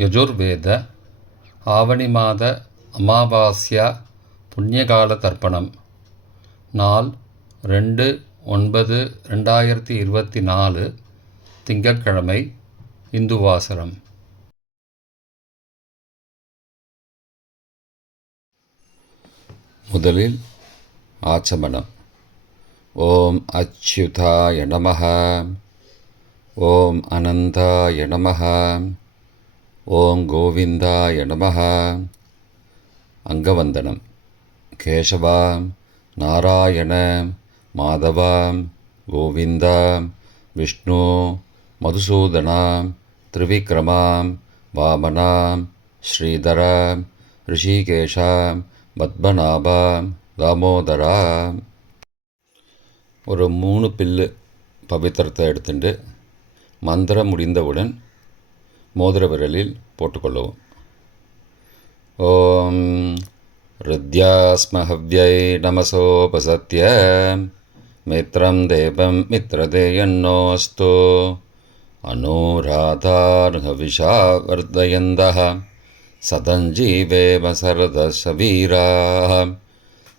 யஜுர்வேத ஆவணி மாத அமாவாஸ்யா புண்ணியகால தர்ப்பணம். நாள் 2/9/2024 திங்கட்கிழமை. இந்துவாசரம். முதலில் ஆச்சமனம். ஓம் அச்யுதாய நமஹ. ஓம் அனந்தாய நமஹ. ஓம் கோவிந்தாய நமஹ. அங்கவந்தனம். கேசவா, நாராயண, மாதவா, கோவிந்தா, விஷ்ணு, மதுசூதனா, திரிவிக்ரமா, வாமனா, ஸ்ரீதரா, ரிஷிகேஷா, பத்மநாபா, தாமோதரா. ஒரு 3 பில்லு பவித்திரத்தை எடுத்துட்டு மந்திரம் முடிந்தவுடன் மோதிர விரலில் போட்டுக்கொள்ளவும். ஓம் ருத்யாஸ்மஹவ்யை நமசோபசத்ய மித்ரம் தேவம் மித்ரதேயன்னோஸ்து அனுராதார்ஹவிஷா வர்தயந்தः சதஞ்சீவேவ சரதசவீராः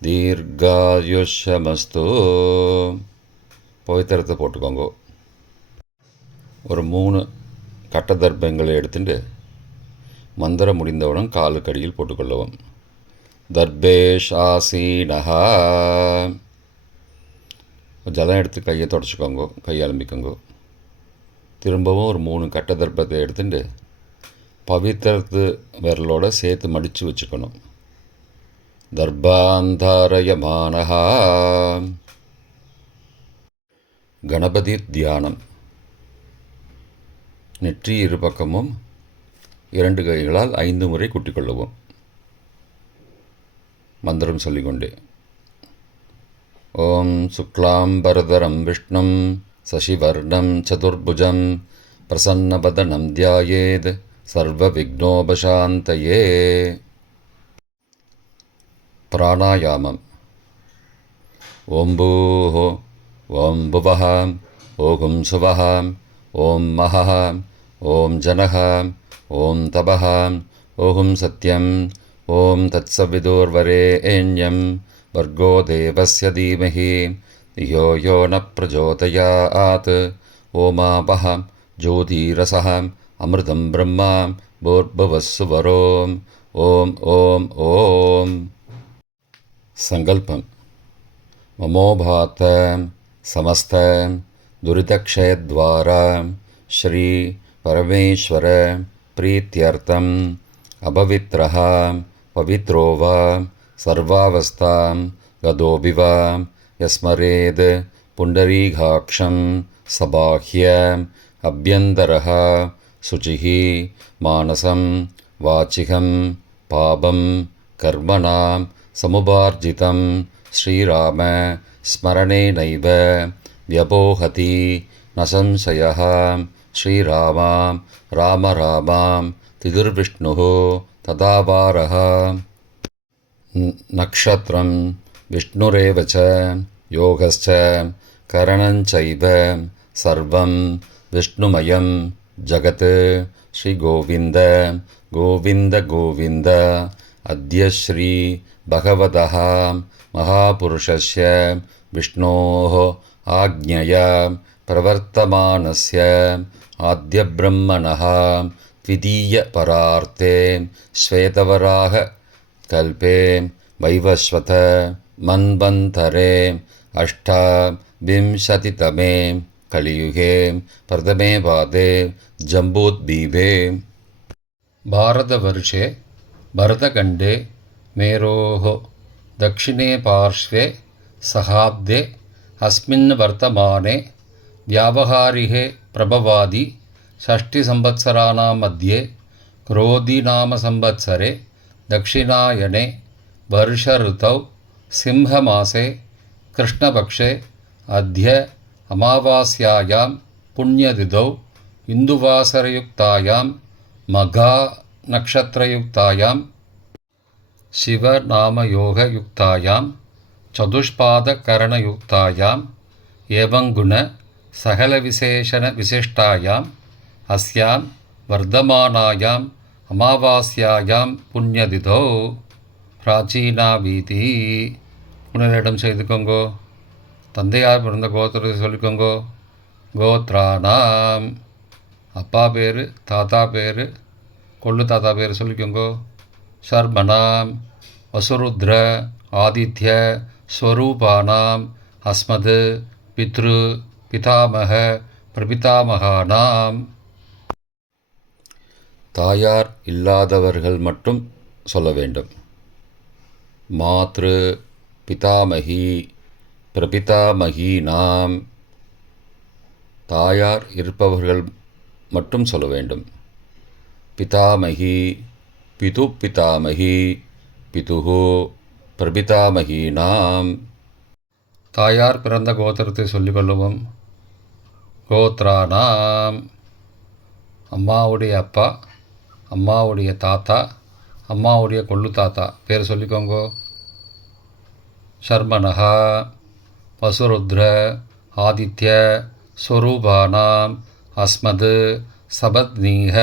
தீர்காயுஷ்யமஸ்து. பவித்திரத்தை போட்டுக்கோங்க. ஒரு 3 கட்ட தர்ப்பங்களை எடுத்துட்டு மந்திரம் முடிந்தவுடன் காலுக்கடியில் போட்டுக்கொள்ளவும். தர்பேஷாசீனஹா. ஜலம் எடுத்து கையை தொடச்சிக்கோங்க, கையாளம்பிக்கோங்க. திரும்பவும் ஒரு 3 கட்ட தர்ப்பத்தை எடுத்துட்டு பவித்திரத்து விரலோட சேர்த்து மடித்து வச்சுக்கணும். தர்பாந்தாரயமானஹா. கணபதி தியானம். நெற்றி இருபக்கமும் 2 கைகளால் 5 முறை குட்டிக்கொள்ளவும். மந்திரம் சொல்லிக்கொண்டே. ஓம் சுக்லாம்பரதரம் விஷ்ணும் சசிவர்ணம் சதுர்புஜம் பிரசன்னவதனம் தியாயேத் சர்வ விக்னோபசாந்தயே. பிராணாயாமம். ஓம் பூஹ ஓம் புவஹ ஓம் சுவஹ ஓம் மஹஹ ஓம் ஜனஹ ஓம் தபஹ ஓம் சத்யம் ஓம் தத்சவிதுர்வரேண்யம் வர்கோ தேவஸ்ய தீமஹி யோ யோ ந பிரச்சோதயாத். ஓமாபஹ ஜோதிரசஹ அமிர்தம் பிரம்மா பூர்புவஸ்ஸுவரோம். ஓம் ஓம் ஓம். சங்கல்பம். மமோபாத்த சமஸ்த துரிதக்ஷயத்வாரா ஸ்ரீ பரமேஸ்வர பிரீத்யர்த்தம் அபவித்ரஹ பவித்ரோ வா சர்வாவஸ்தாம் கதோபிவா யஸ்மரேத் புண்டரீகாக்ஷம் சபாஹ்ய அப்யந்தரஹ சுச்சிஹி மானசம் வாச்சிகம் பாபம் கர்மணாம் சமுபார்ஜிதம் ஸ்ரீராம ஸ்மரணேனைவ வியபோஹதி ந சம்சயः. ஸ்ரீராமாம் ராம ராமாம் திதிர்விஷ்ணுः ததாவாரः. நக்ஷத்ரம் விஷ்ணுரேவ ச யோகஸ்ச கரணஞ்சைவ சர்வம் விஷ்ணுமயம் ஜகத். ஸ்ரீகோவிந்த கோவிந்த கோவிந்த. அத்ய ஸ்ரீ பகவதः மகாபுருஷஸ்ய விஷ்ணோः ஆக்ஞயா பிரவர்த்தமானஸ்ய ஆத்யப்ரம்மணः த்விதீய பரார்த்தே ஸ்வேதவராக கல்பே வைவஸ்வத மன்வந்தரே அஷ்டாவிம்சதிதமே கலியுகே பிரதமே பாதே ஜம்பூத்பீபே. பாரதவர்ஷே பரதகண்டே மேரோः दक्षिणे पार्श्वे सहाब्दे अस्मिन् वर्तमाने व्यावहारिके प्रभवादि षष्टिसंवत्सराणां मध्ये क्रोधिनामसंवत्सरे दक्षिणायने वर्षऋतौ सिंहमासे कृष्णपक्षे अद्य अमावास्यायां पुण्यतिथौ इन्दुवासरयुक्तायां मघा नक्षत्रयुक्तायां शिवनामयोगयुक्तायां चतुष्पादकरणयुक्तायां एवं गुण सकलविशेषणविशिष्टायाम् अस्यां वर्धमानायां அமாவாஸ்யாயாம் புண்ணியதிதோ பிராச்சீனா வீதி. புனரிடம் செய்துக்கோங்கோ. தந்தையார் பிறந்த கோத்திரத்தை சொல்லிக்கோங்கோ. கோத்ரானாம், அப்பா பேர், தாத்தா பேர், கொள்ளு தாத்தா பேர் சொல்லிக்கோங்கோ. சர்மனாம் வசுருத்ர ஆதித்ய ஸ்வரூபானாம் அஸ்மது பித்ரு பிதாமக பிரபிதாமகானாம். தாயார் இல்லாதவர்கள் மட்டும் சொல்ல வேண்டும். மாத்ரு பிதாமகி பிரபிதாமகீனாம். தாயார் இருப்பவர்கள் மட்டும் சொல்ல வேண்டும். பிதாமகி பிது பிதாமகி பிதுஹு பிரபிதாமகீனாம். தாயார் பிறந்த கோத்திரத்தை சொல்லிக்கொள்ளவும். கோத்ரானாம், அம்மாவுடைய அப்பா, அம்மாவுடைய தாத்தா, அம்மாவுடைய கொள்ளு தாத்தா பேர் சொல்லிக்கோங்கோ. சர்மனஹா வசுருத்ர ஆதித்ய ஸ்வரூபானாம் அஸ்மது சபத்னீஹ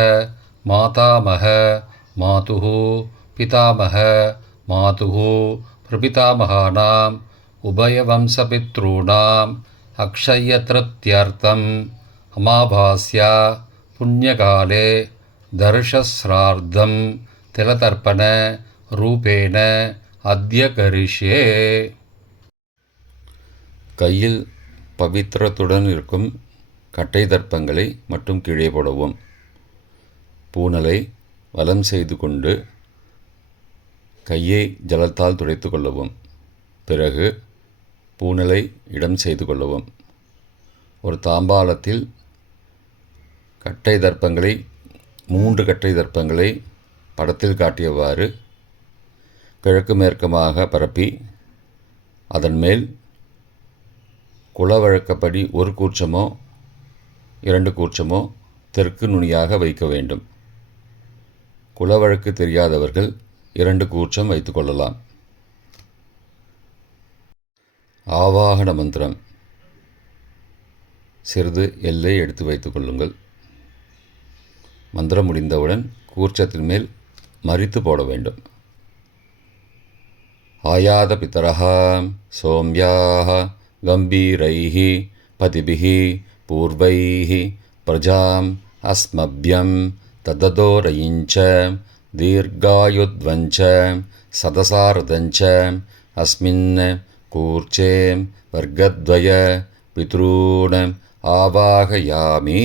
மாதாமக மாதுஹு பிதாமக மாதுஹு பிரபிதாமகானாம் உபயவம்சபித்ரூணாம் அக்ஷயத்ருத்யர்த்தம் அமாவாஸ்யா புண்ணியகாலே தர்ஷஸ்ரார்த்தம் திலதர்ப்பண ரூபேண அத்ய கரிஷ்யே. கையில் பவித்திரத்துடன் இருக்கும் கட்டை தர்ப்பங்களை மட்டும் கீழே போடவும். பூனலை வலம் செய்து கொண்டு கையை ஜலத்தால் துடைத்து கொள்ளவும். பிறகு பூனலை இடம் செய்து கொள்ளவும். ஒரு தாம்பாளத்தில் கட்டை தர்ப்பங்களை 3 கட்டை தர்ப்பங்களை படத்தில் காட்டியவாறு கிழக்கு மேற்குமாக பரப்பி அதன் மேல் குலவழக்கப்படி 1 கூர்ச்சமோ 2 கூர்ச்சமோ தெற்கு நுனியாக வைக்க வேண்டும். குலவழக்கு தெரியாதவர்கள் 2 கூர்ச்சம் வைத்து கொள்ளலாம். ஆவாகன மந்திரம். சிறிது எல்லை எடுத்து வைத்துக் கொள்ளுங்கள். மந்திரம் முடிந்தவுடன் கூர்ச்சத்தின் மேல் மரித்து போட வேண்டும். ஆயாத பிதரஹா சோம்யாஹ கம்பீரைஹி பதிபிஹி பூர்வைஹி பிரஜாம் அஸ்மப்யம் தததோரயிஞ்ச தீர்காயுத்வஞ்ச சதசாரதஞ்ச அஸ்மின் கூர்ச்சே வர்க்கத்வய பித்ரூண ஆவாகயாமி.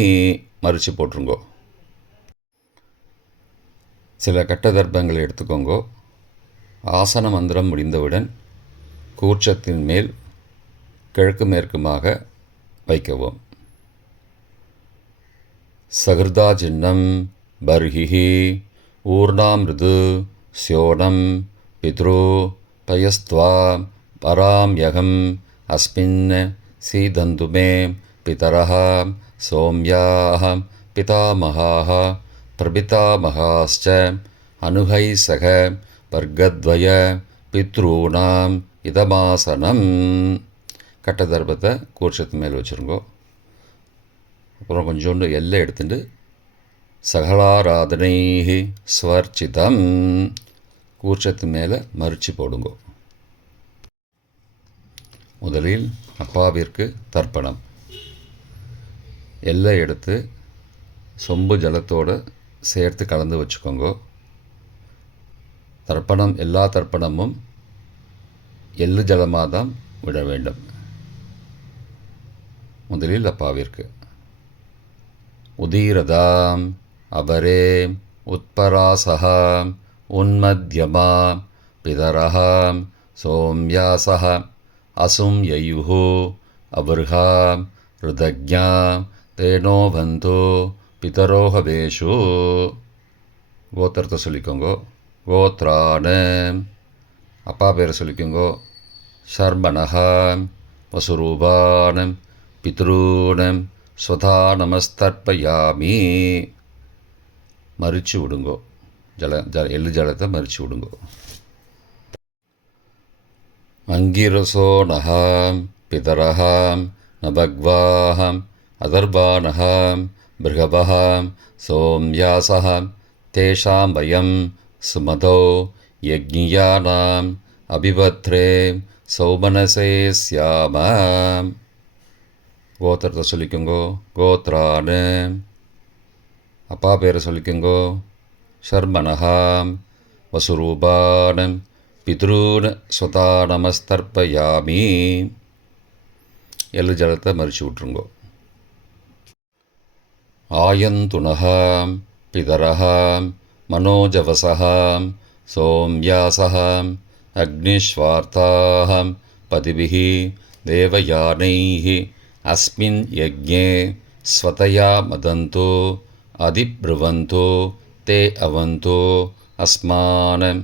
மறித்து போட்டுருங்கோ. சில கட்ட தர்ப்பங்களை எடுத்துக்கோங்கோ. ஆசன மந்திரம் முடிந்தவுடன் கூர்ச்சத்தின் மேல் கிழக்கு மேற்குமாக வைக்கவும். சகிருதா சின்னம் பர்ஹிஹி ஊர்ணாமிருது ஸ்யோனம் பித்ரு பயஸ்த்வா பராம்யகம் அஸ்மின் சீதந்துமே பிதரஹ சோம்யாஹ பிதாமகாஹ பிரபிதாமகாஸ்ச அனுகை சக வர்க்கத்வய பித்ரூணாம் இதமாசனம். கட்ட தர்ப்பத்தை கூர்ச்சத்து மேல் வச்சுருங்கோ. அப்புறம் கொஞ்சோண்டு எல்லை எடுத்துட்டு சகலாராதனை ஸ்வர்ச்சிதம் கூர்ச்சத்து மேலே மறித்து போடுங்கோ. முதலில் அப்பாவிற்கு தர்ப்பணம். எல்லை எடுத்து சொம்பு ஜலத்தோடு சேர்த்து கலந்து வச்சுக்கோங்க. தர்ப்பணம் எல்லா தர்ப்பணமும் எள்ளு ஜலமாக தான் விட வேண்டும். முதலில் அப்பாவிற்கு. உதீரதாம் அபரே உத்பராசஹா உன்மத்யமா பிதரஹாம் சோம்யாசஹ அசும் யயுஹு அபர்ஹாம் ருதக்ஞாம் தேனோ பந்தோ பிதரோஹவேஷு. கோத்திரத்தை சொல்லிக்கோங்கோ. கோத்ரான அப்பா பேரை சொல்லிக்கோங்கோ. ஷர்மணஹாம் வசுரூபானம் பித்ரூனம் ஸ்வதா நமஸ்தர்ப்பயாமி. மறித்து விடுங்கோ. எள்ளு ஜலத்தை மறித்து விடுங்கோ. அங்கிரசோனஹாம் பிதரஹாம் நபக்வாஹாம் அதர்பானஹாம் பிருகபஹாம் சோம்யாசஹாம் தேஷாம் வயம் சுமதோ யக்ஞியானாம் அபிபத்ரே சௌமனசே ஸ்யாம. கோத்திரத்தை சொல்லிக்கோங்கோ. கோத்ரானு. அப்பா பேரை சொல்லிக்கோங்கோ. ஷர்மனஹாம் வசுரூபான் பித்ரூன் ஸ்வதா நமஸ்தர்ப்பயாமி. எள்ளு ஜலத்தை மறிச்சு விட்ருங்கோ. ஆயந்துனஹாம் பிதரஹாம் மனோஜவசஹாம் சோம்யாசஹாம் அக்னிஸ்வார்த்தாஹாம் பதிபிஹி தேவயானைஹி அஸ்மின் யஜ்ஞே ஸ்வதயா மதந்தோ அதிப்ருவந்தோ தே அவந்தோ அஸ்மான்.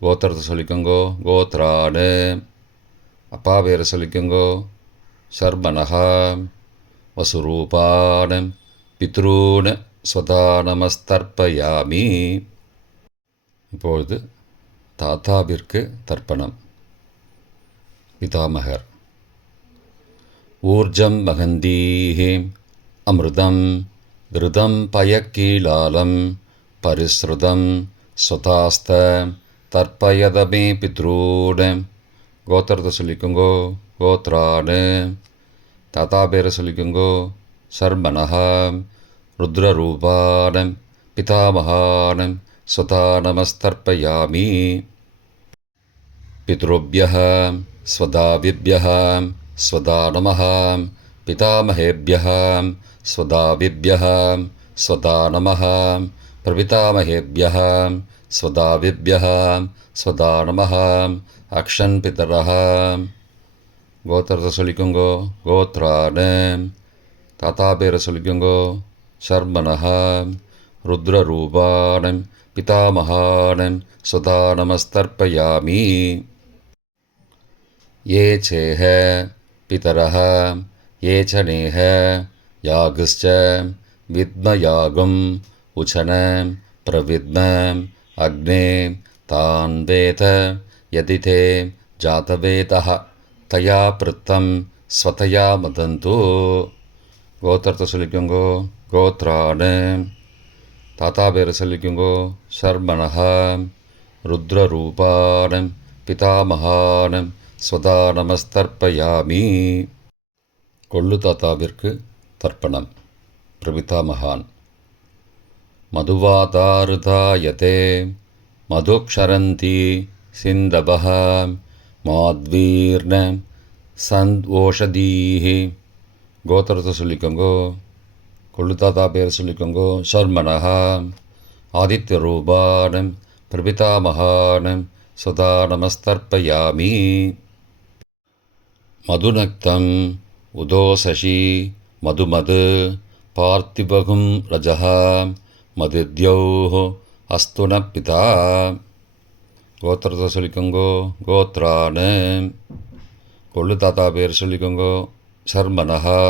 கோத்திரத்தை சொல்லிக்கோங்கோ. கோத்ரானு. அப்பா பேரை சொல்லிக்கோங்கோ. ஷர்மனஹாம் வசுரூபான் பித்ரூன் ஸ்வதா நமஸ்தர்ப்பயாமி. இப்பொழுது தாத்தாவிற்கு தர்ப்பணம். பிதாமகர். ஊர்ஜம் மகந்தீஹி அமிர்தம் கிருதம் பயக்கீலாலம் பரிஸ்ருதம் ஸ்வதாஸ்த தர்ப்பயதமே பித்ரூன். கோத்திரத்தை சொல்லிக்கோங்கோ. கோத்ரானு. தாத்தா பேரை சொல்லிக்கோங்கோ. சர்மனஹாம் ருத்ரரூபான் பிதாமகான் ஸ்வதா நமஸ்தர்ப்பயாமி. பித்ருப்யஹ ஸ்வதாவிப்யஹ ஸ்வதா நமஹ பிதாமகேப்யஹ ஸ்வதாவிப்யஹ ஸ்வதா நமஹ பிரபிதாமகேப்யஹ ஸ்வதாவிப்யஹ ஸ்வதா நமஹ அக்ஷன் பிதரஹ. கோத்திரத்தை சொல்லிக்கோங்கோ. கோத்ரானு. தாத்தா பேரை சொல்லிக்கோங்கோ. ஷர்மனஹாம் ருத்ரரூபான் பிதாமகான் ஸ்வதா நமஸ்தர்ப்பயாமி. ये चेह पितरः ये च नेह यागश्च विद्मयागुम् उचन प्रविद्म अग्ने तान् वेद यदि ते जातवेदः தயா பிருத்தம் ஸ்வதயா மதந்து. கோத்திரத்தை சொல்லிக்கோங்கோ. கோத்ரானு. தாத்தா பேரை சொல்லிக்கோங்கோ. ஷர்மனஹாம் ருத்ரரூபான் பிதாமகான் ஸ்வதா நமஸ்தர்ப்பயாமி. கொள்ளு தாத்தாவிற்கு தர்ப்பணம். பிரபிதாமகான். மதுவாதாருதாயதே மதுக்ஷரந்தி சிந்தபஹ மாத்வீர்ண சந்த்வோஷதீஹி. கோத்திரத்தை சொல்லிக்கோங்கோ. கொள்ளு தாத்தா பேரை சொல்லிக்கோங்கோ. ஷர்மனஹா ஆதித்யரூபான் பிரபிதாமகான் ஸ்வதா நமஸ்தர்ப்பயாமி. மதுநக்தம் உதோசசி மதுமது பார்த்திபகும் ரஜஹ மதித்யௌஹ அஸ்துன பிதா. கோத்திரத்தை சொல்லிக்கோங்கோ. கோத்ரானு. கொள்ளு தாத்தா பேர் சொல்லிக்கோங்கோ. ஷர்மனஹா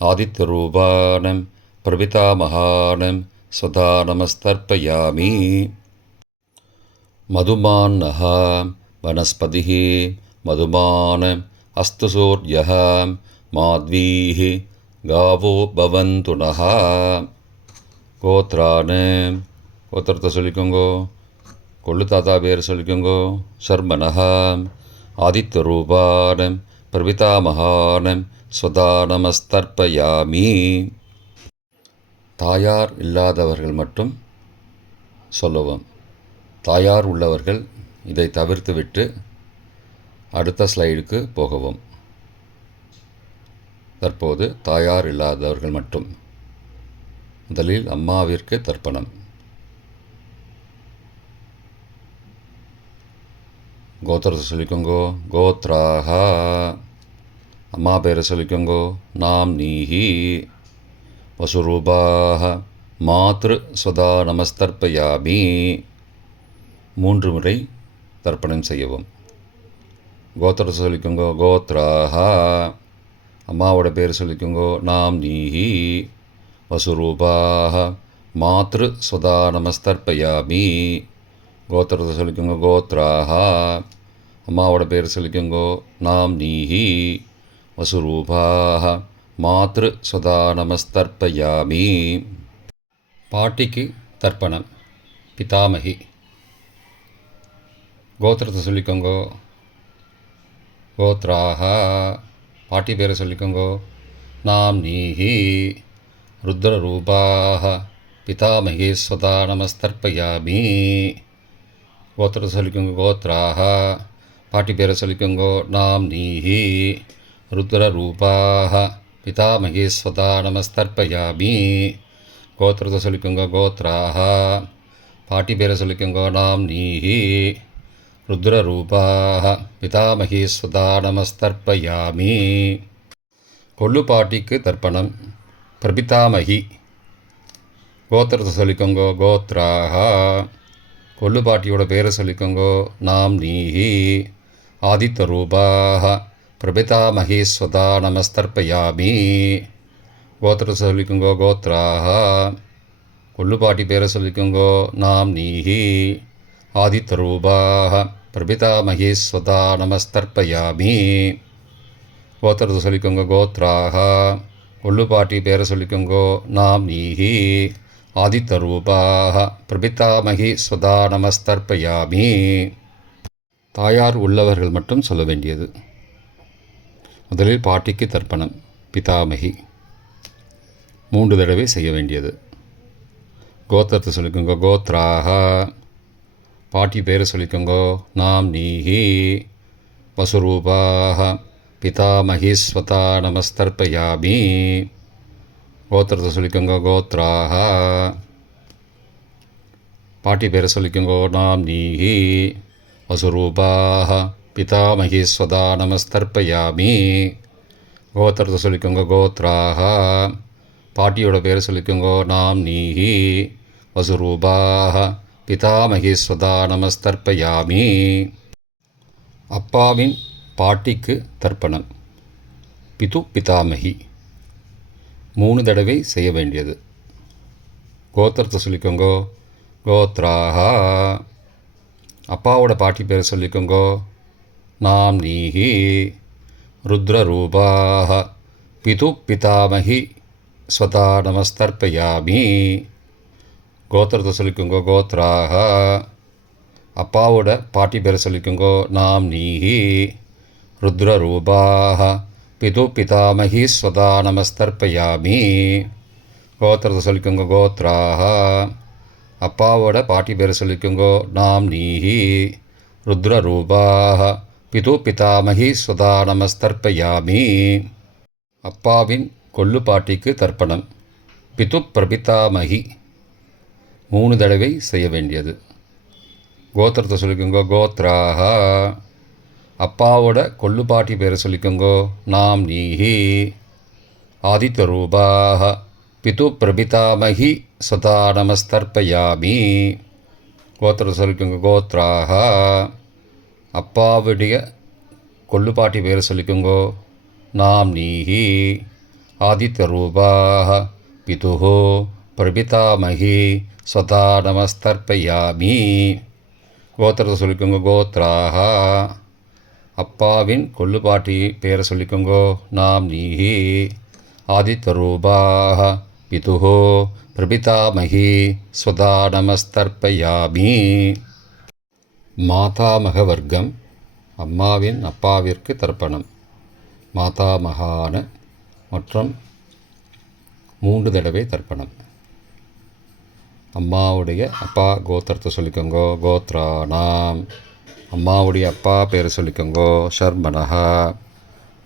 ஆதித்யரூபான் பிரபிதாமகான் ஸ்வதா நமஸ்தர்ப்பயாமி. மதுமான்னஹ வனஸ்பதிः மதுமான் அஸ்து சூர்யः மாத்வீः காவோ பவந்து நஹ. கோத்ரானு. கோத்திரத்தை சொல்லிக்கோங்கோ. கொள்ளு தாத்தா பேர் சொல்லிக்கோங்கோ. ஷர்மனஹா ஆதித்யரூபான் பிரபிதாமகான் ஸ்வதா நமஸ்தர்ப்பயாமி. தாயார் இல்லாதவர்கள் மட்டும் சொல்லவும். தாயார் உள்ளவர்கள் இதை தவிர்த்துவிட்டு அடுத்த ஸ்லைடுக்கு போகவும். தற்போது தாயார் இல்லாதவர்கள் மட்டும். முதலில் அம்மாவிற்கு தர்ப்பணம். கோத்திரத்தை சொல்லிக்கோங்கோ. கோத்ராஹ. அம்மா பேரை சொல்லிக்கோங்கோ. நாம் நீஹி வசுரூபாஹ மாத்ரு ஸ்வதா நமஸ்தர்ப்பயாமி. 3 முறை தர்ப்பணம் செய்யவும். கோத்திரத்தை சொல்லிக்கோங்கோ. கோத்ராஹ. அம்மாவோட பேர் சொல்லிக்கோங்கோ. நாம் நீஹி வசுரூபாஹ மாத்ரு ஸ்வதா நமஸ்தர்ப்பயாமி. கோத்திரத்தை சொல்லிக்கோங்க. கோத்ராஹ. அம்மாவோட பேர் சொல்லிக்கோங்கோ. நாம் நீஹி வசுரூபாஹ மாத்ரு ஸ்வதா நமஸ்தர்ப்பயாமி. பாட்டிக்கு தர்ப்பணம். பிதாமகி. கோத்திரத்தை சொல்லிக்கோங்கோ. கோத்ராக. பாட்டி பேரை சொல்லிக்கோங்கோ. நாம் நீஹி ருத்ரரூபாக பிதாமகி ஸ்வதா நமஸ்தர்ப்பயாமி. கோத்திரத்தை சொல்லிக்கோங்க. கோத்ராக. பாட்டி பேரை சொல்லிக்கோங்கோ. நாம் நீஹி ருத்ரரூபாக பிதாமகி ஸ்வதா நமஸ்தர்ப்பயாமி. கோத்திரத்தை சொல்லிக்கோங்க. கோத்ராக. பாட்டி பேரை சொல்லிக்கோங்க. நாம் நீஹி ருத்ரரூபாக பிதாமகி ஸ்வதா நமஸ்தர்ப்பயாமி. கொள்ளு பாட்டிக்கு தர்ப்பணம். பிரபிதாமகி. கோத்திரத்தை சொல்லிக்கோங்கோ. கோத்ராக. கொள்ளு பாட்டியோட பேரை சொல்லிக்கோங்கோ. நாம் நீஹி ஆதித்யரூபாக பிரபிதாமகி ஸ்வதா நமஸ்தர்ப்பயாமி. கோத்திரத்தை சொல்லிக்கோங்கோ. கோத்ராக. கொள்ளு பாட்டி பேரை சொல்லிக்கோங்கோ. நாம் நீஹி ஆதித்யரூபாக பிரபிதாமகி ஸ்வதா நமஸ்தர்ப்பயாமி. கோத்திரத்தை சொல்லிக்கோங்க. கோத்ராக. கொள்ளு பாட்டி பேரை சொல்லிக்கோங்கோ. நாம் நீஹி ஆதித்யரூபாக பிரபிதாமகி ஸ்வதா நமஸ்தர்ப்பயாமி. தாயார் உள்ளவர்கள் மட்டும் சொல்ல வேண்டியது. முதலில் பாட்டிக்கு தர்ப்பணம். பிதாமகி 3 தடவை செய்ய வேண்டியது. கோத்திரத்தை சொல்லிக்கோங்க. கோத்ராக. பாட்டி பேரை சொல்லிக்கோங்கோ. நாம் நீஹி வசுரூபாக பிதாமகி ஸ்வதா நமஸ்தர்ப்பயாமி. கோத்திரத்தை சொல்லிக்கோங்க. கோத்ராக. பாட்டி பேரை சொல்லிக்கோங்கோ. நாம் நீஹி வசுரூபாக பிதாமகி ஸ்வதா நமஸ்தர்ப்பயாமி. கோத்திரத்தை சொல்லிக்கோங்க. கோத்ராக. பாட்டியோட பேரை சொல்லிக்கோங்கோ. நாம் நீஹி வசுரூபாக பிதாமகி ஸ்வதா நமஸ்தர்ப்பயாமி. அப்பாவின் பாட்டிக்கு தர்ப்பணம். பிது பிதாமகி 3 தடவை செய்ய வேண்டியது. கோத்திரத்தை சொல்லிக்கோங்கோ. கோத்ராக. அப்பாவோட பாட்டி பேரை சொல்லிக்கோங்கோ. நாம் நீஹி ருத்ரரூபாக பிது பிதாமகி ஸ்வதா நமஸ்தர்ப்பயாமி. கோத்திரத்தை சொல்லிக்கோங்கோ. கோத்ராக. அப்பாவோட பாட்டி பேரை சொல்லிக்கோங்கோ. நாம் நீஹி ருத்ரரூபாக பிது பிதாமகி ஸ்வதா நமஸ்தர்ப்பயாமி. கோத்திரத்தை சொல்லிக்கோங்க. கோத்ராக. அப்பாவோட பாட்டி பேரை சொல்லிக்கோங்கோ. நாம் நீஹி ருத்ரரூபாக பிது பிதாமகி ஸ்வதா நமஸ்தர்ப்பயாமி. அப்பாவின் கொள்ளு பாட்டிக்கு தர்ப்பணம். பிது பிரபிதாமகி 3 தடவை செய்ய வேண்டியது. கோத்திரத்தை சொல்லிக்கோங்கோ. கோத்ராக. அப்பாவோட கொள்ளு பாட்டி பேரை சொல்லிக்கோங்கோ. நாம் நீஹி ஆதித்யரூபாக பிது பிரபிதாமகி ஸ்வதா நமஸ்தர்ப்பயாமி. கோத்திரத்தை சொல்லிக்கோங்க. கோத்ராக. அப்பாவுடைய கொள்ளு பாட்டி பேரை சொல்லிக்கோங்கோ. நாம் நீஹி ஆதித்யரூபாக பிது பிரபிதாமகி ஸ்வதா நமஸ்தர்ப்பயாமி. கோத்திரத்தை சொல்லிக்கோங்க. கோத்ராக. அப்பாவின் கொள்ளு பாட்டி பேரை சொல்லிக்கோங்கோ. நாம் நீஹி ஆதித்யரூபாக பிது பிரபிதாமகி ஸ்வதா நமஸ்தர்ப்பயாமி. மாதாமக வர்க்கம். அம்மாவின் அப்பாவிற்கு தர்ப்பணம். மாதாமகான மற்றும் 3 தடவை தர்ப்பணம். அம்மாவுடைய அப்பா கோத்திரத்தை சொல்லிக்கோங்கோ. கோத்ராணாம். அம்மாவுடைய அப்பா பேரை சொல்லிக்கோங்கோ. ஷர்மனஹா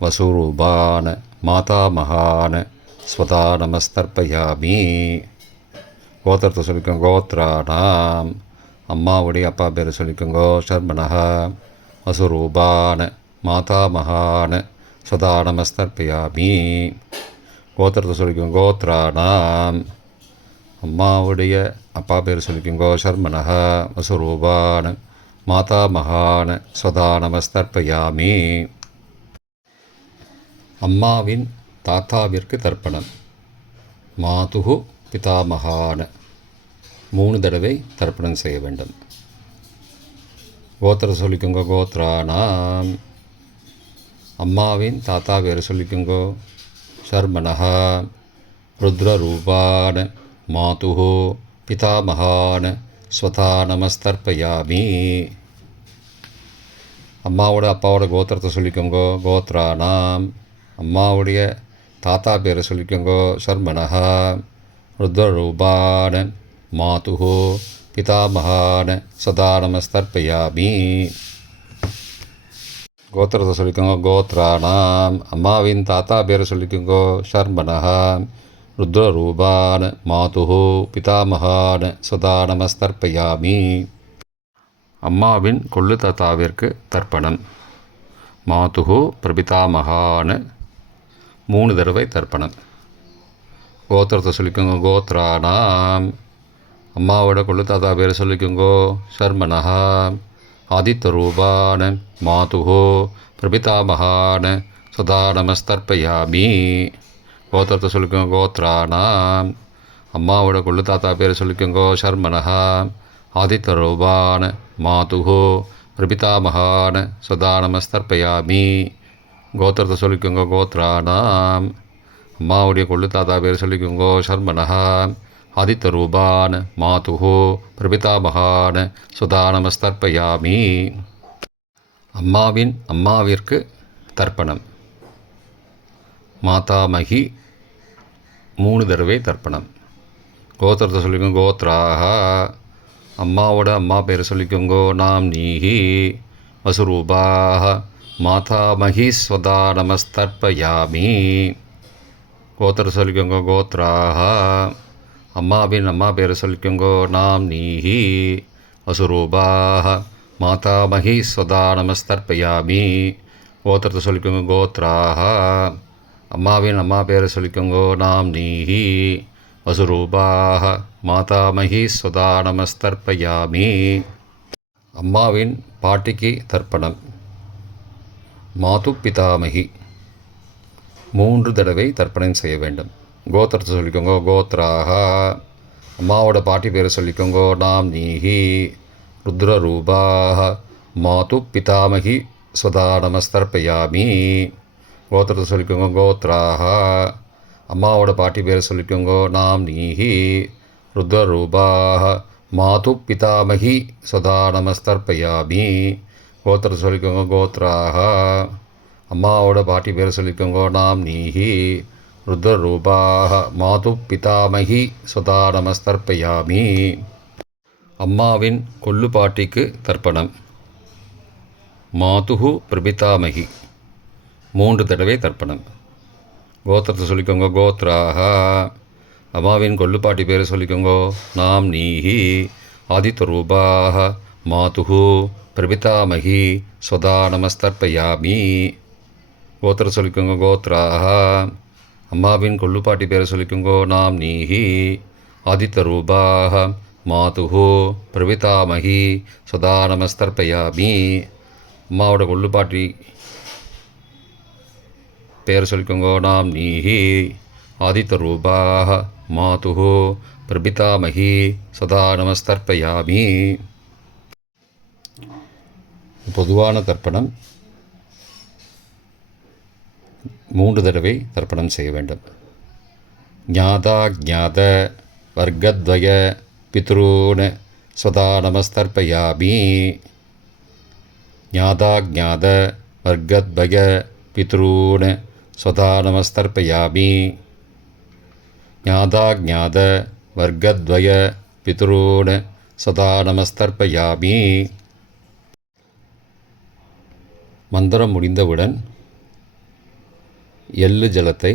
வசுரூபான மாதாமகான ஸ்வதா நமஸ்தர்ப்பயாமி. கோத்திரத்தை சொல்லிக்கோங்க. கோத்ராணாம். அம்மாவுடைய அப்பா பேரை சொல்லிக்கோங்கோ. ஷர்மனஹா வசுரூபான மாதாமகான ஸ்வதா நமஸ்தர்ப்பயாமி. கோத்திரத்தை சொல்லிக்கோங்க. கோத்ராணாம். அம்மாவுடைய அப்பா பேர் சொல்லிக்கோங்கோ. ஷர்மனஹா வசுரூபான மாதாமகான ஸ்வதா நமஸ்தர்ப்பயாமி. அம்மாவின் தாத்தாவிற்கு தர்ப்பணம். மாதுகு பிதாமகான 3 தடவை தர்ப்பணம் செய்ய வேண்டும். கோத்திரத்தை சொல்லிக்கோங்க. கோத்ராணாம். அம்மாவின் தாத்தா பேரை சொல்லிக்கோங்கோ. ஷர்மனஹா ருத்ரரூபான மாதுஹோ பிதாமகான் ஸ்வதா நமஸ்தர்ப்பயாமி. அம்மாவோட அப்பாவோட கோத்திரத்தை சொல்லிக்கோங்கோ. கோத்ரானாம். அம்மாவுடைய தாத்தா பேரை சொல்லிக்கோங்கோ. சர்மனஹா. ருத்ரரூபான் மாதுஹோ பிதாமகான் சதா நமஸ்தர்ப்பயாமி. கோத்திரத்தை சொல்லிக்கோங்க. கோத்ரானாம். அம்மாவின் தாத்தா பேரை சொல்லிக்கோங்கோ. சர்மனஹா. ருத்ரரூபான் மாதுஹோ பிதாமகான் சதா நமஸ்தர்ப்பயாமி. அம்மாவின் கொள்ளு தாத்தாவிற்கு தர்ப்பணம். மாதுஹோ பிரபிதாமகான் 3 தடவை தர்ப்பணம். கோத்திரத்தை சொல்லிக்கோங்க. கோத்ரானாம். அம்மாவோட கொள்ளு தாத்தா பேரை சொல்லிக்கோங்கோ. சர்மனஹா. ஆதித்யரூபான் மாதுஹோ பிரபிதாமகான் சதா நமஸ்தர்ப்பயாமி. கோத்திரத்தை சொல்லிக்கோங்க. கோத்ரானாம். அம்மாவோட கொள்ளு தாத்தா பேரை சொல்லிக்கோங்கோ. சர்மனஹா. ஆதித்யரூபான் மாதுஹோ பிரபிதாமகான் சதா நமஸ்தர்ப்பயாமி. கோத்திரத்தை சொல்லிக்கோங்க. கோத்ரானாம். அம்மாவுடைய கொள்ளு தாத்தா பேர் சொல்லிக்கோங்கோ. சர்மனஹா. ஆதித்யரூபான் மாதுஹோ பிரபிதாமகான் சதா நமஸ்தர்ப்பயாமி. அம்மாவின் அம்மாவிற்கு தர்ப்பணம். மாதாமகி 3 தடவை தர்ப்பணம். கோத்திரத்தை சொல்லிக்கோங்க. கோத்ராஹா. அம்மாவோட அம்மா பேரை சொல்லிக்கோங்கோ. நாம் நீஹி வசுரூபாஹ மாதாமகி ஸ்வதா நமஸ்தர்ப்பயாமி. கோத்திரத்தை சொல்லிக்கோங்க. கோத்ராஹா. அம்மாவின் அம்மா பேரை சொல்லிக்கோங்கோ. நாம் நீஹி வசுரூபாஹ மாதாமகி ஸ்வதா நமஸ்தர்ப்பயாமி. கோத்திரத்தை சொல்லிக்கோங்க. கோத்ராஹா. அம்மாவின் அம்மா பேரை சொல்லிக்கோங்கோ. நாம் நீஹி வசுரூபாஹ மாதாமகி ஸ்வதா நமஸ்தர்ப்பயாமி. அம்மாவின் பாட்டிக்கு தர்ப்பணம். மாது பிதாமகி 3 தடவை தர்ப்பணம் செய்ய வேண்டும். கோத்திரத்தை சொல்லிக்கோங்க. கோத்ராஹா. அம்மாவோட பாட்டி பேரை சொல்லிக்கோங்கோ. நாம் நீஹி ருத்ரரூபாஹ மாது பிதாமகி ஸ்வதா நமஸ்தர்ப்பயாமி. கோத்திரத்தை சொல்லிக்கோங்க. கோத்ராஹா. அம்மாவோட பாட்டி பேரை சொல்லிக்கோங்கோ. நாம் நீஹி ருத்ரரூபாஹ மாது பிதாமகி ஸ்வதா நமஸ்தர்ப்பயாமி. கோத்திரத்தை சொல்லிக்கோங்க. கோத்ராஹா. அம்மாவோட பாட்டி பேரை சொல்லிக்கோங்கோ. நாம் நீஹி ருத்ரரூபாஹ மாது பிதாமகி ஸ்வதா நமஸ்தர்ப்பயாமி. அம்மாவின் கொள்ளு பாட்டிக்கு தர்ப்பணம். மாதுஹு பிரபிதாமகி 3 தடவை தர்ப்பணம். கோத்திரத்தை சொல்லிக்கோங்க. கோத்ராஹா. அம்மாவின் கொள்ளு பாட்டி பேரை சொல்லிக்கோங்கோ. நாம் நீஹி ஆதித்யரூபாஹ மாதுஹு பிரபிதாமகி ஸ்வதா நமஸ்தர்ப்பயாமி. கோத்திரம் சொல்லிக்கோங்க. கோத்ராஹா. அம்மாவின் கொள்ளு பாட்டி பேரை சொல்லிக்கோங்கோ. நாம் நீஹி ஆதித்யரூபாஹ மாதுஹு பிரபிதாமகி ஸ்வதா நமஸ்தர்ப்பயாமி. அம்மாவோட கொள்ளு பாட்டி பேர் சொல்லிக்கோங்கோ. நாம் நீஹி ஆதித்யரூபாஹ மாதுஹு பிரபிதாமகி சதா நமஸ்தர்ப்பயாமி. பொதுவான தர்ப்பணம் 3 தடவை தர்ப்பணம் செய்ய வேண்டும். ஞாதா ஞாத வர்க்கத்வய பித்ரூன் சதா நமஸ்தர்ப்பயாமி. ஞாதா ஞாத வர்க்கத்வய பித்ரூன் சதா நமஸ்தர்ப்பயாமி. ஞாதா ஞாத வர்க்கத்வய பித்ரூன் சதா நமஸ்தர்ப்பயாமி. மந்திரம் முடிந்தவுடன் எள்ளு ஜலத்தை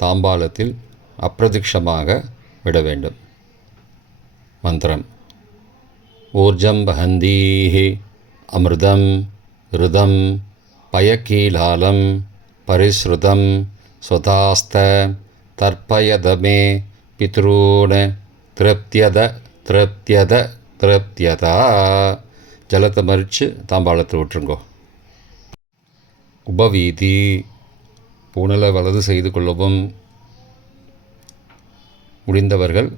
தாம்பாலத்தில் அப்பிரதிக்ஷமாக விட வேண்டும். மந்திரம். ஊர்ஜம் வஹந்தீஹி அமிர்தம் ருதம் பயக்கீலாலம் பரிஸ்ருதம் ஸ்வதாஸ்த தர்ப்பயதமே பித்ரூன் திருப்தியத திருப்தியத திருப்தியதா. ஜலத்தை மறித்து தாம்பாளத்தில் விட்டுருங்கோ. உபவீதி. பூணலை வலது செய்து கொள்ளவும். முடிந்தவர்கள்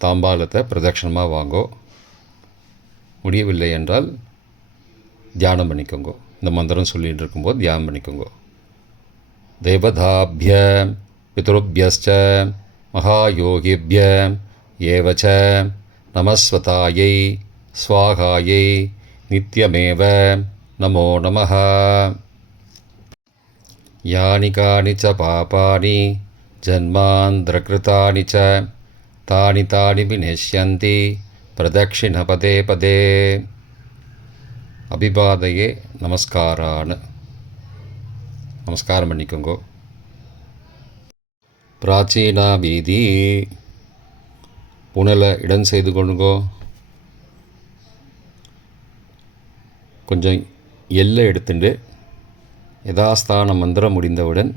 தாம்பாலத்தை பிரதட்சணமாக வாங்கோ. முடியவில்லை என்றால் தியானம் பண்ணிக்கோங்க. இந்த மந்திரம் சொல்லிகிட்டு இருக்கும்போது தியானம் பண்ணிக்கோங்க. தேவதாபிய பித்ருபியஸ்ச மகாயோகிபிய ஏவச்ச நமஸ்வதாயை ஸ்வாகாயை நித்யமேவ நமோ நமः. யானி கானி ச பாபானி ஜன்மாந்திரகிருதானி ச தானி தானி விநஷ்யந்தி பிரதக்ஷிண பதே பதே. அபிபாதையே நமஸ்காரான்னு நமஸ்காரம் பண்ணிக்கோங்கோ. பிராச்சீனா வீதி புனலை இடம் செய்து கொள்ளுங்கோ. கொஞ்சம் எல்லை எடுத்துட்டு யதாஸ்தான மந்திரம் முடிந்தவுடன்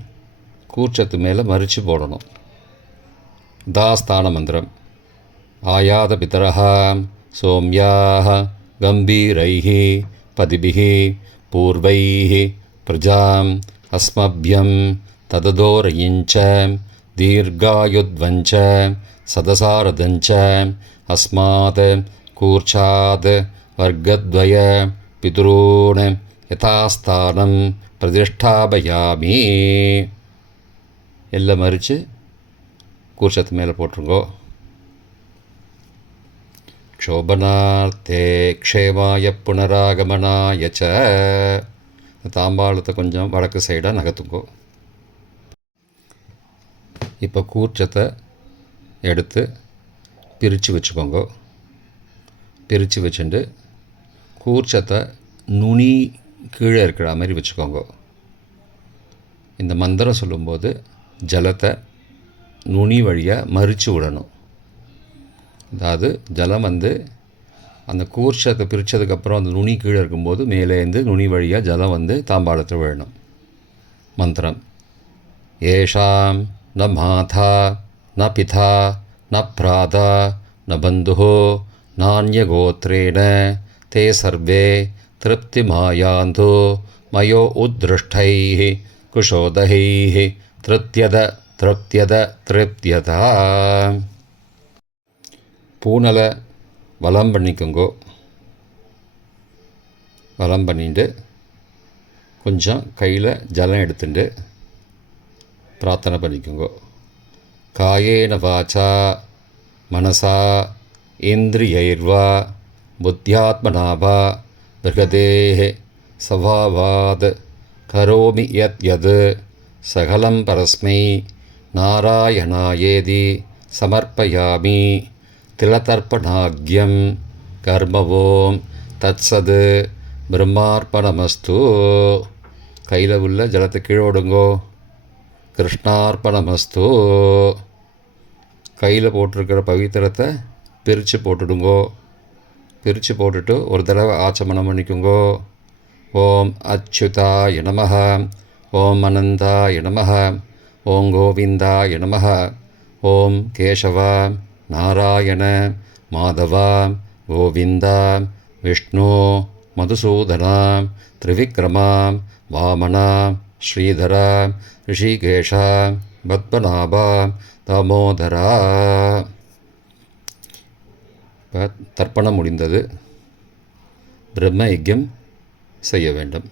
கூர்ச்சத்து மேலே மறித்து போடணும். யதாஸ்தான மந்திரம் ஆயாத பிதரஹ சோம்யாக கம்பீரைஹி பதிபிஹி பூர்வைஹி பிரஜாம் அஸ்மப்யம் தததோரயிஞ்ச தீர்காயுத்வஞ்ச சதசாரதஞ்ச அஸ்மாத் கூர்ச்சாத் வர்க்கத்வய பிதுரூன் யதாஸ்தானம் பிரதிஷ்டாபயாமி. எல்லாம் மறித்து கூர்ச்சத்து மேலே போட்டுருங்கோ. க்ஷோபனார்த்தே க்ஷேமாய புனராகமனாய ச. தாம்பாளத்தை கொஞ்சம் வடக்கு சைடாக நகர்த்துங்கோ. இப்போ கூர்ச்சத்தை எடுத்து பிரித்து வச்சுக்கோங்க. பிரித்து வச்சுட்டு கூர்ச்சத்தை நுனி கீழே இருக்கிற மாதிரி வச்சுக்கோங்க. இந்த மந்திரம் சொல்லும்போது ஜலத்தை நுனி வழியாக மறித்து விடணும். அதாவது ஜலம் அந்த கூர்ச்சத்தை பிரித்ததுக்கப்புறம் அந்த நுனி கீழே இருக்கும்போது மேலேருந்து நுனி வழியாக ஜலம் தாம்பாளத்தில் விழணும். மந்திரம் ஏஷாம் ந மாதா ந பிதா ந பிராதா ந பந்துஹோ நான்யகோத்ரேண தே சர்வே திருப்திமாயாந்தோ மயோ உத்ருஷ்டைः குஷோதகைः திருப்தியத திருப்தியத திருப்தியதா. பூனலை வலம் பண்ணிக்கோங்கோ. வலம் பண்ணிட்டு கொஞ்சம் கையில் ஜலம் எடுத்துட்டு பிரார்த்தனை பண்ணிக்கோங்கோ. காயேன வாச்சா மனசா இந்திரியைர்வா புத்தியாத்மனாவா பிருகதேஹ சவாவாத் கரோமி யத் யத் சகலம் பரஸ்மை நாராயணாயேதி சமர்ப்பயாமி திலதர்ப்பணாக்யம் கர்மவோம் தத்சத் பிரம்மார்ப்பணமஸ்து. கையில் உள்ள ஜலத்தை கீழே விடுங்கோ. கிருஷ்ணார்ப்பணமஸ்து. கையில் போட்டிருக்கிற பவித்திரத்தை பிரித்து போட்டுடுங்கோ. பிரித்து போட்டுட்டு ஒரு தடவை ஆச்சமனம் பண்ணிக்கோங்கோ. ஓம் அச்சுதாய நமஹ, ஓம் அனந்தாய நமஹ, ஓம் கோவிந்தாய நமஹ, ஓம் கேசவா நாராயண மாதவா கோவிந்தா விஷ்ணு மதுசூதனா திரிவிக்ரமா வாமனா ஸ்ரீதரா ரிஷிகேஷா பத்மநாபா தாமோதரா. இப்போ தர்ப்பணம் முடிந்தது. பிரம்ம யஜ்யம் செய்ய வேண்டும்.